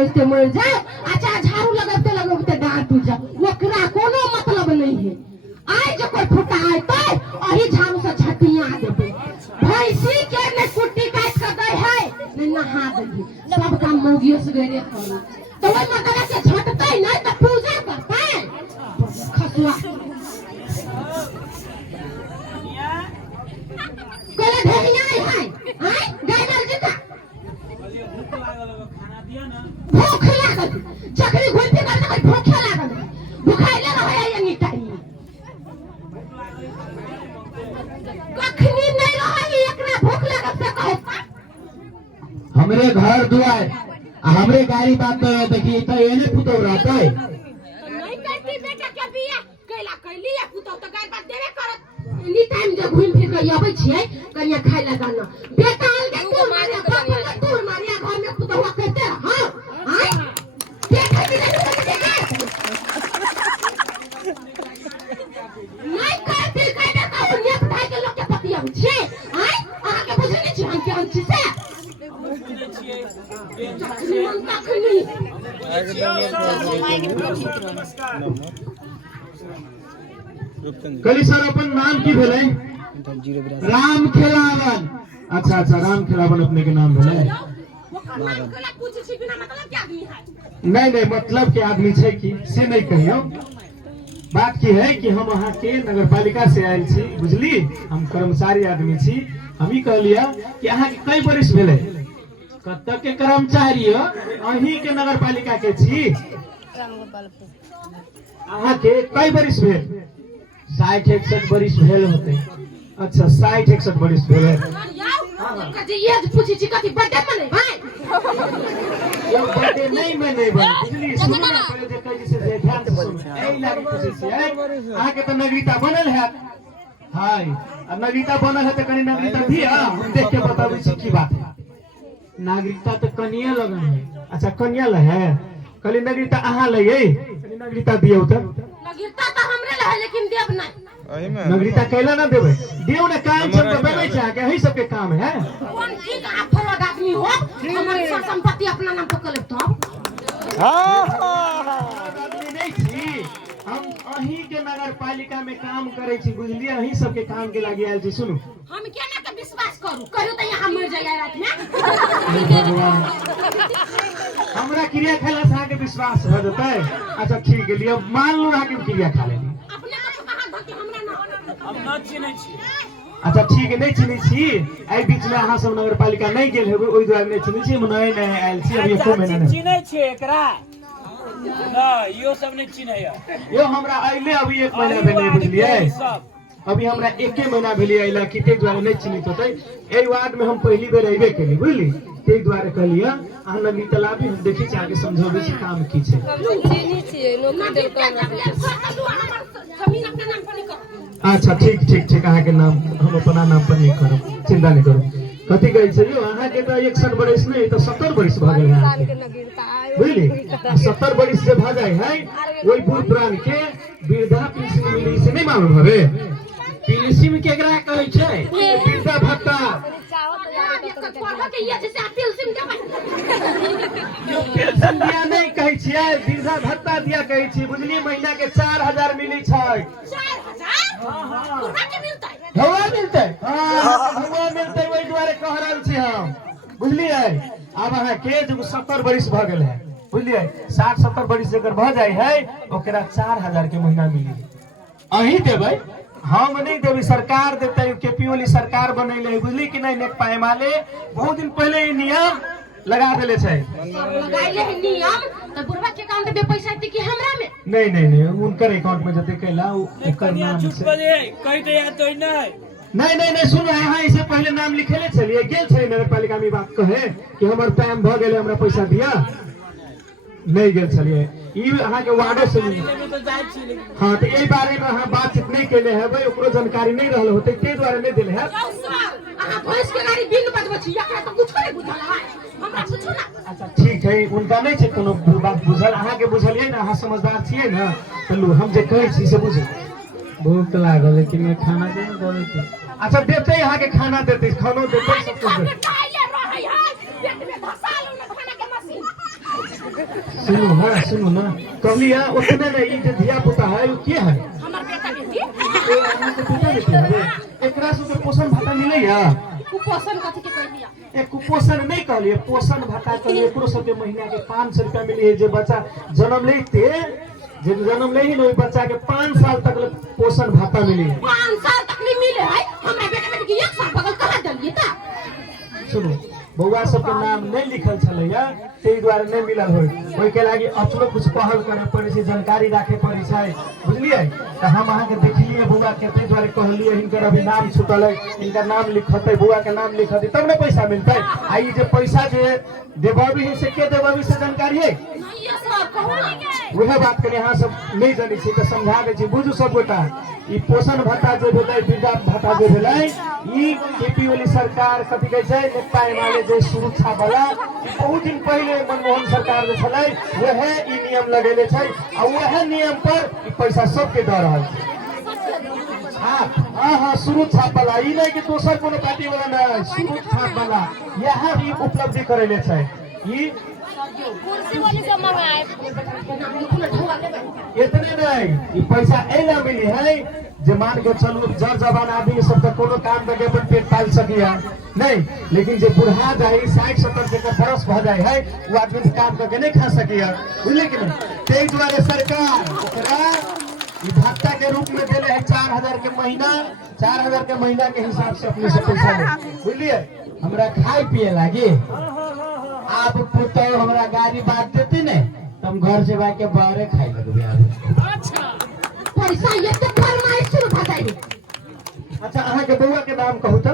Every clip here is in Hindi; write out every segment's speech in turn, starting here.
समझते मर जाए अच्छा झाड़ू लगाते लगाते डांट टूट जाए ओकरा कोनो मतलब नहीं है आइ जो कोई फुटा आए तो अही झाड़ू से छतिया देबे भैंसी के ने कुट्टी काट के दे है ने नहा देबे सब काम मौगियो से गरे करू तो ओइ मतलब के छटतै नहीं तो पूजा करतै खसुआ कोला ढेरिया है हैं गाय मर जिता भूख लागल चकरी घुलती करते कोई भूख लागल भूखाइले रहे यही टाइम कखनी नहीं रहे एकरा भूख लागल से कहो हमरे घर दुआर हमरे गाड़ी बात तो देखिए तो एने पुतो रहता है नहीं करती बेटा के बिया कैला कैली या पुतो तो गाय बात देबे करत एनी टाइम जो घुम फिर के आबै छियै कनिया खाइ ला गाना बेटा अलगे तूर मारिया बाप अलगे तूर मारिया घर में पुतो कहते हां हां देख भी नहीं करती कहते तो नेक भाई के लोग के पति आबै छै हैं अहाँ के बुझै नै छी हम के छी से कली सर अपन नाम की भेलै राम खेलावन अच्छा अच्छा राम खेलावन अपने के नाम भेलै नहीं नहीं मतलब के आदमी छै कि से नहीं कहियो बात की है कि हम अहाँ के नगर पालिका से आयल छी बुझली हम कर्मचारी आदमी छी हम ही कहलिया कि अहाँ के कई बरिस भेलै कत के कर्मचारी अही के नगर पालिका के छी अहाँ के कई बरिस भेल 60-61 बरिस भेल होते अच्छा 60-61 बरिस भेल कथि ये पूछी छी कथि बर्थडे मने भाई यो बर्थडे नहीं मने भाई बुझली सुनो ना पहले जे कहि से ध्यान से सुनो एई लागी पूछी छी अहाँ के तो नगरीता बनल है हाय अब नगरीता बनल है तो कनी नगरीता भी हम देख के बताबै छी की बात है नागरिकता तो कनिया लगन है अच्छा कनिया ल है कली नगरीता अहाँ ले कनी नगरीता दियौ त नगरीता तो हमरे ल है लेकिन देब नहीं नगरीता कैला ना देबे दियौ ना काम सब देबे छै के ही सब के काम है कौन ठीक आप फरद आदमी हो हमर सब संपत्ति अपना नाम पर कर तब हां आदमी नहीं छी हम अही के नगर पालिका में काम करे छी बुझलिए अही सब के काम के लागि आयल छी सुनु हम केना के विश्वास करू कहियो त यहां मर जाय रात में भगवान हमरा क्रिया खाला से के विश्वास हो जतै अच्छा ठीक है लियो मान लो अहाँ के क्रिया खा लेली अपने मत कहा धके हमरा ना हम न चिन्है छी अच्छा ठीक है नहीं चिन्है छी एई बीच में अहाँ सब नगर पालिका नहीं गेल हेबै ओइ दुआरे नहीं चिन्है छी हम नए नए आयल छी अभी एको महीना नहीं चिन्है छी एकरा ना यो सब नहीं चिन्है यो हमरा अइले अभी 1 महीना भेलै बुझलिए अभी हमरा 1 महीना भेलै अइला कि ते द्वारा नहीं चिन्हित होतै एई वार्ड में हम पहली बेर आइबे केली बुझली ते द्वारा कहलिया अहाँ नगरी तलाबी हम देखि छी आगे समझाबै छी काम की छै चिन्हि छी नौकरी देल जमीन अपना नाम पर नहीं कर अच्छा ठीक ठीक ठीक अहाँ के नाम हम अपना नाम पर नहीं करब चिंता नहीं करू कथि कहै छै यो अहाँ के तो 61 बरिस नहीं तो 70 बरिस भ गेल है बुझली 70 बरिस से भ जाय है ओई बूढ़ पुरान के वृद्धा पेंशन मिली से नहीं मालूम हवे पेंशन केकरा कहै छै वृद्धा भत्ता पेंशन दिया नहीं कहै छियै वृद्धा भत्ता दिया कहै छी बुझलिए महीना के 4000 मिलै छै 4000 हवा मिलते हवा मिलते वही द्वारे कह रहल छी हम बुझलिए अब अहाँ के जो 70 बरिस भ गेल है बुझलिए 60-70 बरिस जकर भ जाय है ओकरा 4000 के महीना मिली अही देबै हम नहीं देबै सरकार देतै केपीओली सरकार बनैले बुझली कि नहीं नेक पाए माले बहुत दिन पहले ई नियम लगा देले छै लगाइले नियम त बुढ़वा के अकाउंट में पैसा दी कि हमरा में नहीं नहीं नहीं उनकर अकाउंट में जते कैला ओकर कनिया नाम चुप से बजे कहि दे या तो नहीं नहीं सुनो यहाँ इसे पहले नाम लिखेले चलिए गेल छै नगर पालिका में बात कहे कि हमर टाइम भ गेले हमरा पैसा दिया नहीं गेल चलिए ई अहाँ के वार्डो से तो जाय छी लेकिन हां तो ए बारे में अहाँ बातचीत नहीं केले हेबै ओकरो जानकारी नहीं रहल होते ते द्वारे नहीं देले है अहाँ भैंस के गाड़ी बिन बजबै छी एकरा त कुछ नहीं बुझल है हमरा पूछू ना अच्छा ठीक है उनका नहीं छै कोनो बात बुझल अहाँ के बुझलिए ना अहाँ समझदार छियै ना चलू हम जे कहै छी से बुझू भूख लागल लेकिन मैं खाना दे देबै छी अच्छा देते यहाँ के खाना देते खानो देते सब कुछ देते काहे रहे है पेट में धसा लो ना खाना के मशीन सुनो ना कहली है उतने में ये जो धिया पुता है वो के है हमार बेटा बेटी ए अहाँ के बेटा बेटी है एकरा से पोषण भाता मिले या कुपोषण कथी के कहलिया ए कुपोषण नहीं कहलिए पोषण भाता कहलिए एकरो सबके महीना के 500 रुपया मिली है जो बच्चा जन्म लेते जब जन्म ले ही नहीं बच्चा के 5 साल तक पोषण भाता मिली 5 साल तक नहीं मिले है हमरा बेटा बेटी के 1 साल बगल कहा दलिए ता सुनो बउआ सबके नाम नहीं लिखल छलैया तै द्वारा नहीं मिलल होय ओइ के लागि अपनो कुछ पहल करे पड़े छै जानकारी राखे पड़े छै बुझलिए त हम अहाँ के देखलिए बउआ के तै द्वारा कहलिए हिनकर अभी नाम छूटल है इनका नाम लिखते बउआ के नाम लिखते तब ने पैसा मिलते आ ई जे पैसा जे देबावी है से के देबावी से जानकारी है नहीं ये सर कहू वह बात के यहाँ सब नहीं जानी छी त समझा दे छी बुझू सब गोटा ई पोषण भत्ता जे भेलै वृद्धा भत्ता जे भेलै ई केपी ओली सरकार कथि कहै छै नेता एमाले जे सुरक्षा वाला बहुत दिन पहले मनमोहन सरकार जे छलै वह ई नियम लगेले छै आ वह नियम पर ई पैसा सबके द रहल छै हाँ सुरक्षा वाला ई नहीं कि दोसर कोनो पार्टी वाला नहीं सुरक्षा वाला यह ई उपलब्धि करेले छै ई इतने नहीं ये पैसा ऐला मिली है जे मान के चलू जर जवान आदमी सब तक कोनो काम करके अपन पेट पाल सकिया नहीं लेकिन जे बुढ़ा जाए 60-70 के बरस भ जाए है वो आदमी काम करके नहीं खा सकिया बुझले कि नहीं ते द्वारा सरकार ओकरा ई भत्ता के रूप में देले है 4000 के महीना 4000 के महीना के हिसाब से अपने से पैसा ले बुझलिए हमरा खाए पिए लागी आप पुतो हमरा गाड़ी बात देती ने तुम घर से भाई के बाहर खाई लगबे अच्छा पैसा ये तो फरमाइश शुरू बताइए अच्छा अहाँ के बउआ के नाम कहू त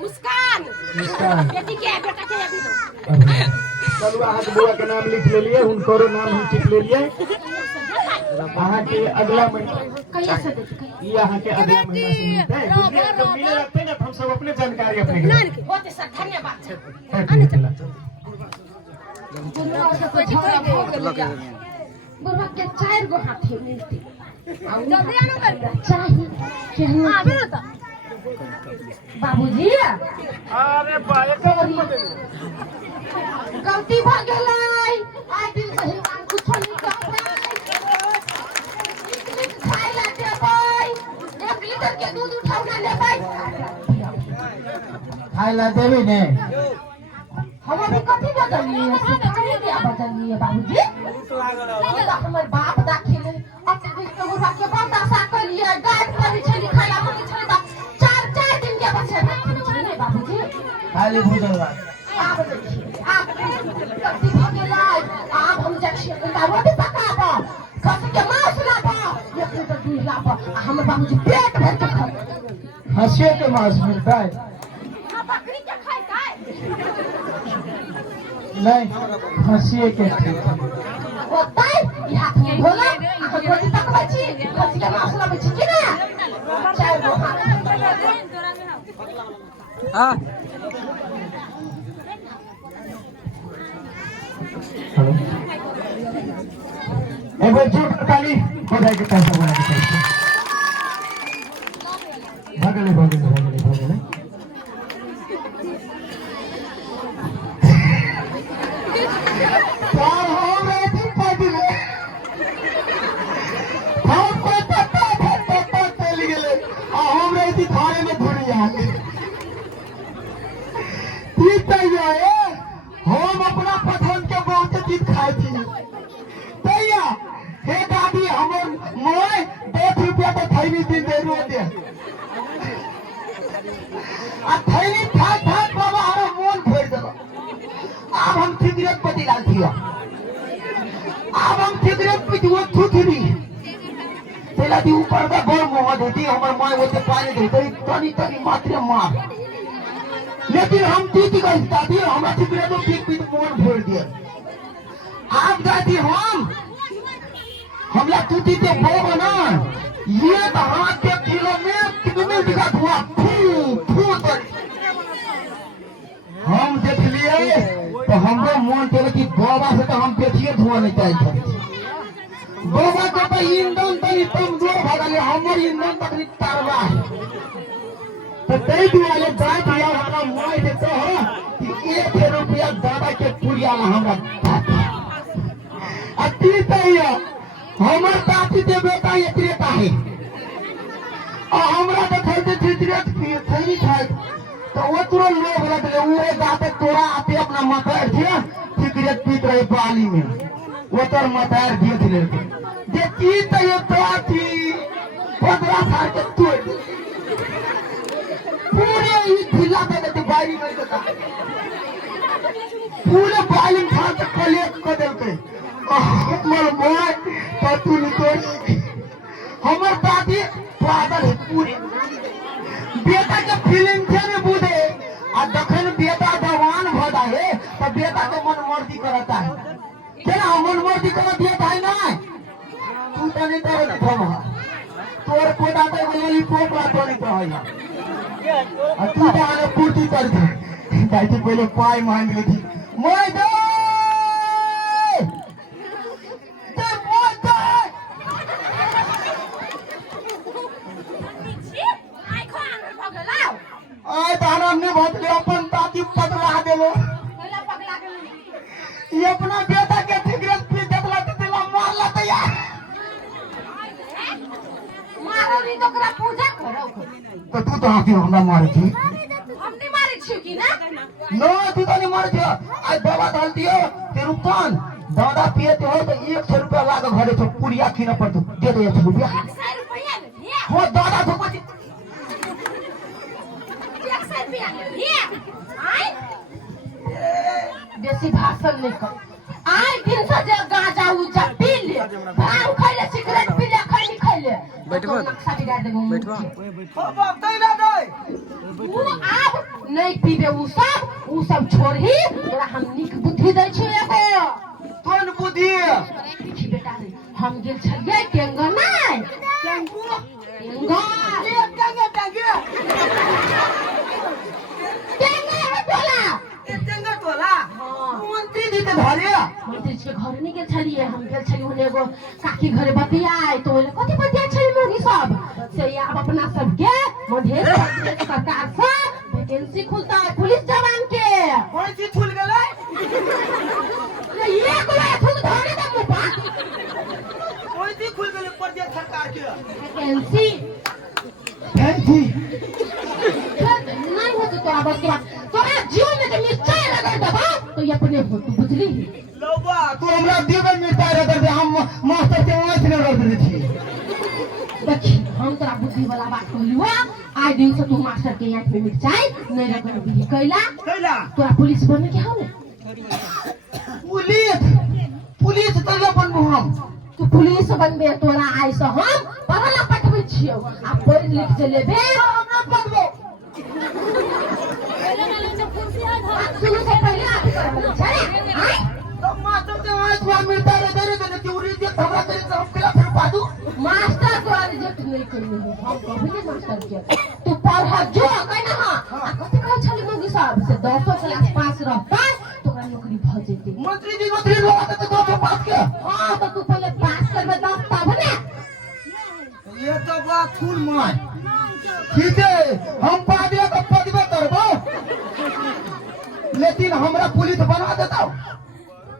मुस्कान मुस्कान बेटी के बेटा के अभी दो चलू अहाँ के बउआ के नाम लिख लेलिए हुनकरो नाम हम लिख लेलिए अहाँ के अगला महीना कैसे से देती ये अहाँ के अगला महीना से मिलता है बुझलिए जब मिले लगते ना हम सब अपने जानकारी अपने के बहुत सर धन्यवाद बुढ़वा के 4 गो हाथी मिलती जल्दी आनो कर चाहिए कि हम बाबूजी अरे बाए गलती भ गेलै आज दिन से हम कुछ नहीं कहबै खाई ला देबै 1 लीटर के दूध उठाउना लेबै खाई ला देबे ने हम अभी कथी बदलिए सिखाने दिया बदलिए बाबूजी ये तो हमर बाप दाखिले अपने के बुढ़ा के बहुत आशा करिए गाय पर छली खाला मन छली त 4 दिन के बच्चे छली बाबूजी खाली भूजल आप देखिए आप गलती भ गेलै आप हम जक्षी रोटी पकाबो खस के मांस लाबो 1 लीटर दूध लाबो हमर बाबूजी पेट भर के खाए हंसिए के मांस मिलता है बकरी के खाए काय नहीं हंसिए के होतै ई हाथ में भोला आ रोटी पकबै छी खस के मांस लाबै छी कि ना 4 गो हाँ हेलो एक बार जोर कर ताली बधाई के पैसा बना के भागले चार हो गए थे पार्टी में हम को पता चल गए हम रही थी थाने में घुड़ी आके ठीक है हम अपना पसंद के बहुत चीज खाई थी भैया हे दादी हमर मोय 10 रुपया तो थैली दिन दे रोते आ थैली ठाक ठाक बाबा हमारा मन फोड़ देला अब हम सिगरेट पति डाल दिया अब हम सिगरेट पीते वो थूथी तेला दी ऊपर का गोल मुंह देती हमर मोय होते पानी देते तनी तनी मात्र मार लेकिन हम दीदी का दादी हमारा सिगरेट पीट पीट मन फोड़ दिया आप दादी हमला टूटी के बोबो ना ये तो हाथ के किलो में कितने दिखा हुआ फू फू तो हम देख लिए तो हमको मन चले कि गोबा से तो हम बेचिए धुआं नहीं चाहिए गोबा का तो ईंधन तो एकदम जोर भागले हमर ईंधन तक तारवा तो तई दुआले बात या हमरा मोय देते हो कि 1 रुपया दादा के पुड़िया हमरा की तैया हमर ताती के बेटा एकरेता है और हमरा तो खरीदे सिगरेट पिए थैली खाए तो वो तुरंत लोग रख ले वो जाते तोरा आते अपना मतार से सिगरेट पीत रहे पाली में वो तर मतार भेज ले जे की तैया ताती 15 साल के तोड़ पूरे ही जिला पे तो बारी में देता पूरे बाली खा के कलेक्ट कर देते हमर माय पतू निकोल हमर दादी पागल है पूरे बेटा के फीलिंग थे में बुझे आ दखन बेटा जवान भदा है तो बेटा के मन मर्जी करता है केना मन मर्जी कर दिया है ना तू तो नहीं करे भवा तोर कोदा तो वाली पोपला तो नहीं कहया आ तू तो आने पूर्ति कर दे दादी पहले पाई मांग ली थी मोय दे आय तारा ने भतले अपन ताती पगला देलो ये अपना बेटा के सिगरेट पी देखला त तेला मारला त यार मारो नी तोकरा पूजा करो तो तू तो आके हमरा मारे थी हम नहीं मारे छी की ना नो तू तो नहीं मारे थी आज दवा डाल दियो ते रुकान दादा पिए हो तो 100 रुपया लाग घरे तो पुरिया खिना पड़ तू दे दे 100 रुपया 100 रुपया ले हो दादा तो कुछ 100 रुपया ले आई बेसी भाषण नहीं कर आए दिन से जे गांजा उजा पी ले भांग खा ले सिगरेट पी ले खैनी खा ले बैठो नक्शा बिगाड़ देबो बैठो हो बाप तै ना दे तू अब नहीं पीबे उ सब छोड़ही तोरा हम निक बुद्धि दै छी एगो तोन बुद्धि देखी बेटा रे हम गेल छलिए टेंगा नहीं टेंगो टेंगा ये टंगे टंगे टेंगा है बोला ये टंगे तोला हां मंत्री जी के घरे मंत्री जी के घर नहीं गेल छलिए हम गेल छलिए ओने एगो काकी घरे बतियाए तो ओने कथि बतियाए छलिए मोगी सब से आब अपना सब के मधेर सरकार से वैकेंसी खुलता है पुलिस जवान के कोई चीज खुल गेलै ये कोला खुद धोने दे मुपा कोई चीज खुल गेलै प्रदेश सरकार के वैकेंसी थैंकी नहीं हो तो तोरा बस के बात तोरा जीवन में जब निश्चय लगा दबा तो ये अपने हो तू बुझली लौबा तू हमरा देवे मिलता रे दे हम मास्टर के वहां से रोक दे छी देखी हम तोरा बुद्धि वाला बात कहलू आज दिन से तू मास्टर के आंख में मिर्चाई नहीं रगड़ दी कैला कैला तोरा पुलिस बने के हो पुलिस तो अपन हम तू पुलिस बनबे तोरा आई से हम पढ़ला पठबै छियो आ पढ़ लिख के लेबे हमरा पढ़बो शुरू से पहले आके करबे छे हां तो मास्टर के वहां से मिलता रे दे चोरी दे हमरा करे से हम केला फिर पादू मास्टर तोरा रिजेक्ट नहीं करनी है हम कभी नहीं मास्टर के तू पढ़ जो कहना हां आ कथि कहै छली मोगी साहब से 200 क्लास पास रहता तोरा नौकरी भ जेतै मंत्री जी नौकरी लगा तो 200 पास के हां तो तू पहले पास करबे तब ने ये तो बात फूल मार ठीक है हम पादिया तो पदवे करबो लेकिन हमरा पुलिस बना देता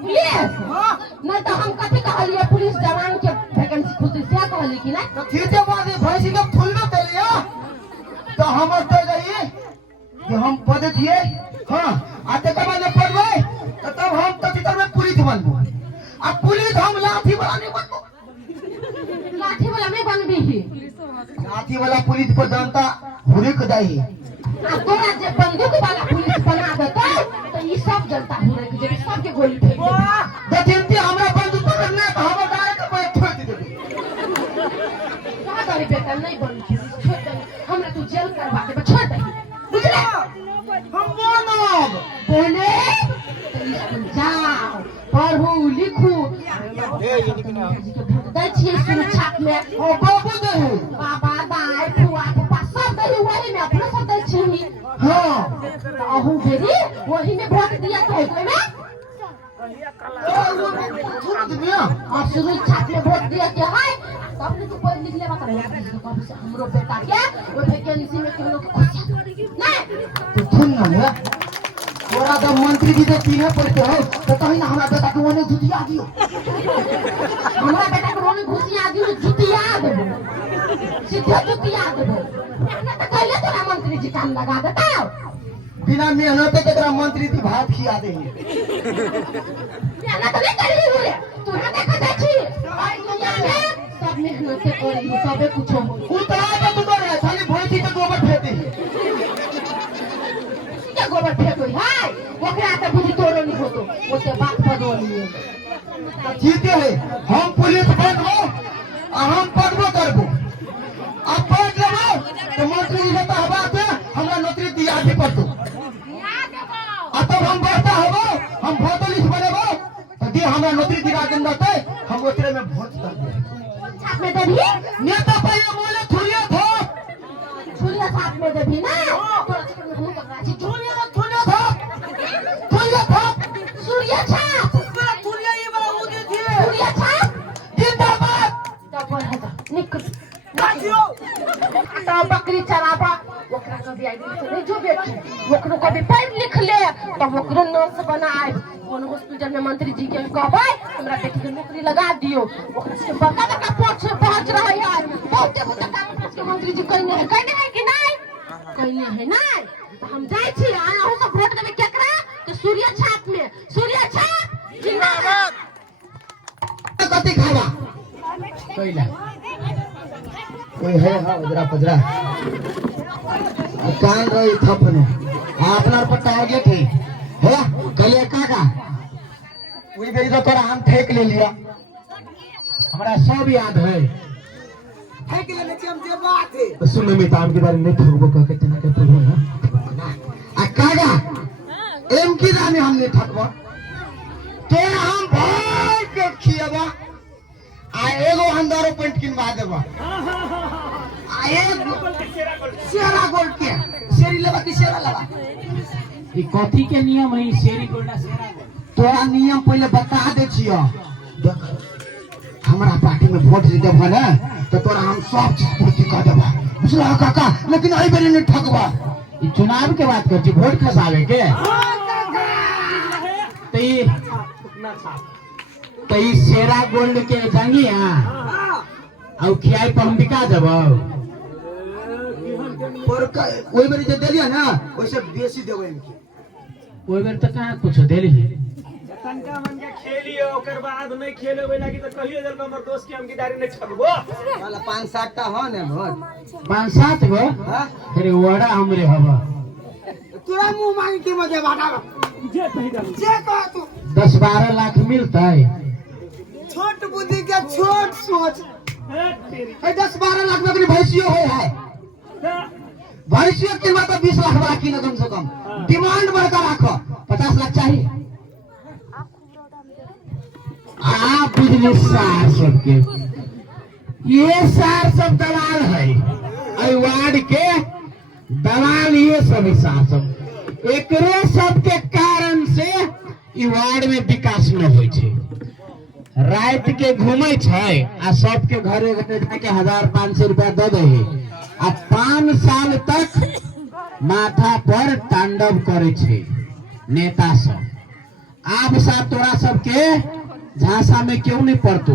पुलिस हां नहीं तो हम कथि कहलिए पुलिस जवान के वैकेंसी खुलते से कहली कि नहीं तो ठीक है बात भैंसी के फूल में देलिया तो हम तो गई कि हम पद दिए हां आते के बाद पढ़बै तो तब हम तो चित्र में पुलिस बनबो अब पुलिस हम लाठी वाला नहीं बनबो लाठी वाला में बनबी ही लाठी वाला पुलिस को जानता हुरिक दाई आ तोरा जे बंदूक वाला पुलिस बना देता तो ये सब जनता हुरिक जे सब के गोली फेंक दे देखिए हमरा बंदूक पकड़ना तो हम डायरेक्ट मैं छोड़ देबे कहां तारी बेटा नहीं बन छोड़ दे हमरा तू जेल करवा दे छोड़ दे बुझले हम बनब बोले तो स्कूल जाओ पढ़ू लिखू दै छियै सुरक्षा में ओ बाबू दे बाबा दाई फुआ पापा सब दही वही में अपने सब दै छियै हां अहू बेरी वही में वोट दिया तो कोई में छोड़ दिया और सुरक्षा में वोट दिया के है तब ने तू पढ़ लिख लेबा करे कब से हमरो बेटा के वो वैकेंसी में केनो खुशी नहीं तो सुन ना तोरा तो मंत्री जी से चिन्हे पड़ते हो तो कहीं ना हमारा बेटा के ओने जुतिया दियो। हमरा बेटा के रोने घुसिया दियो जुतिया देबो सीधे जुतिया देबो मेहनत कैले तोरा मंत्री जी काम लगा देता बिना मेहनत के तेरा मंत्री जी भात खिया दे। मेहनत नहीं करी रे तोरा देखा जा छी आई दुनिया में सब मेहनत से करी सबे कुछ हो उतरा के तू करे खाली भोजी के गोबर फेंकती के गोबर फेंको हाय ओकरा त बुझी तोरो नहीं होतो ओते बात पदो नहीं ठीक है हम पुलिस बनबो आ हम पढ़बो करबो अब पढ़ लेबो तो मंत्री जी से कहबा के हमरा नौकरी दिया दी पड़तो आ तब हम बढ़ता होबो हम भोटलिस बनेबो तो दे हमरा नौकरी दिला के देते हम ओकरे में वोट करबो। छाप में देबी नेता पहले बोले थुरिया थो छुरिया छाप में देबी ना तोरा चक्कर में बहुत तगड़ा छी थुरिया थो थुरिया थो सूर्य छाप थुरिया ये वाला मुझे दिए सूर्य छाप जिंदाबाद तब बढ़ निकल तो बकरी चराबा ओकरा कभी आई से नहीं जो बेटी ओकरो कभी पढ़ लिख ले तब ओकरो नर्स बनाए कौन हॉस्पिटल में मंत्री जी के कहबै हमरा बेटी के नौकरी लगा दियो ओकरा से बड़का बड़का पोस्ट पहुंच रहा है बहुते बहुते काम के मंत्री जी कहने है कि नहीं कहने है नहीं तो हम जाय छी आया हो सब वोट देबे केकरा तो सूर्य छाप में सूर्य छाप जिंदाबाद कति खावा कोइला कोई है हाँ उजरा पजरा कान रही थपने अपना पर टारगेट है कहिए काका वही बेरी तो तोरा हम ठेक ले लिया हमारा सब याद है ठेक लेने की हम जे बात है तो सुन में ताम के बारे में ठगबो कह के तना के ठगबो ना आ काका एम की जाने हमने ठगबो के हम भाई के खियाबा आ एगो 1000 पॉइंट किनवा देबा आ एगो शेरा गोल्ड के शेरी लेबा कि शेरा लेबा ई कथी के नियम है शेरी गोल्डा शेरा तोरा नियम पहले बता दे छियो देख हमरा पार्टी में वोट दे देबा ना तो तोरा हम सब चीज पूर्ति कर देबा बुझला काका लेकिन आई बेरी नहीं ठगबा ई चुनाव के बात कर छी वोट खसावे के तो ई शेरा गोल्ड के जंगिया और खियाई पर हम बिका देबो पर ओई बेरी जे देलिया ना ओइसे बेसी देबो इनके ओइ बेर त कहां कुछ देली तनका मनका खेलियो ओकर बाद नहीं खेले ओइ लागी त कहियो जल हमर दोस्त के हम गिटारी नहीं छकबो वाला 5-7 टा हो ने भोट 5-7 गो हां तेरे वड़ा हमरे हवा तोरा मुंह मांग के मजे बाटा जे कह तू 10-12 लाख मिलतै छोट बुद्धि के छोट सोच है 10-12 लाख में अपनी भैंसियो है भैंसियो के तो 20 लाख वाला किनो कम से कम डिमांड बढ़कर रखो 50 लाख चाहिए आप बुझली सार सबके ये सार सब दलाल है अई वार्ड के दलाल ये सब सार सब एकरे सब के कारण से ई वार्ड में विकास न होय छै रात के घूमे छै आ सबके घरे घरे जाके 1500 रुपया दे दे आ 5 साल तक माथा पर तांडव करे छै नेता सब आब सा तोरा सबके झांसा में क्यों नहीं पड़तो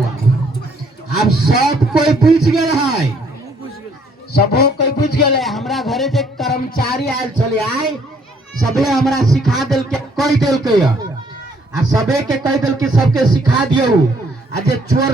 अब सब कोई पूछ गए है सबो कोई पूछ गए हमरा घरे जे कर्मचारी आयल चले आए सबे हमरा सिखा दिल के कह दिल के आ सबे के कह दिल के सबके सिखा दियो आ जे चोर